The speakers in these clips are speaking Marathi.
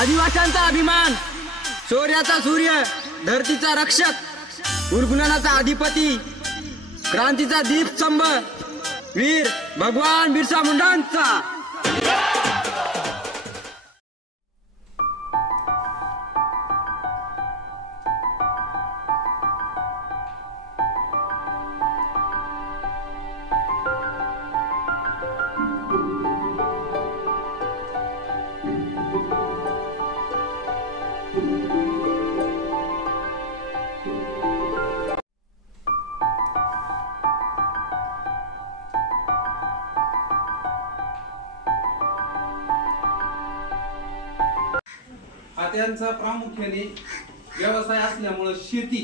आदिवासींचा अभिमान, शौर्याचा सूर्य, धरतीचा रक्षक, उर्गुणाचा अधिपती, क्रांतीचा दीपस्तंभ, वीर भगवान बिरसा मुंडांचा। त्यांचा प्रामुख्याने व्यवसाय असल्यामुळे शेती,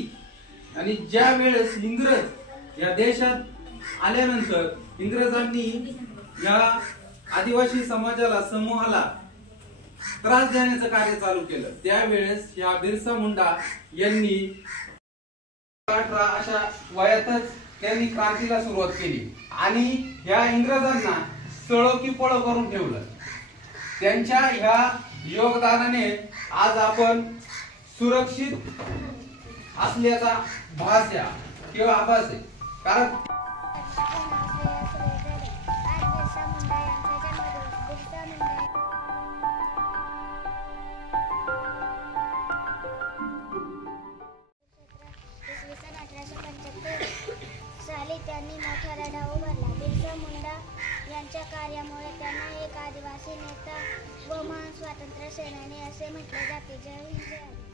आणि ज्या वेळेस इंग्रज या देशात आल्यानंतर इंग्रजांनी या आदिवासी समाजाला, समूहाला त्रास देण्याचं कार्य चालू केलं। त्यावेळेस या बिरसा मुंडा यांनी 18 अशा वयातच त्यांनी क्रांतीला सुरुवात केली आणि या इंग्रजांना सळो की पळो करून ठेवलं। त्यांच्या ह्या योगदानाने आज आपण सुरक्षित असल्याचा भास किंवा आभास आहे। कारण साली त्यांनी मोठा लढा उभारला। बिरसा मुंडा यांच्या कार्यामुळे त्यांना एक आदिवासी नेता व महान स्वातंत्र्य सेनानी असे म्हटले जाते। जय हिंद, जय भारत।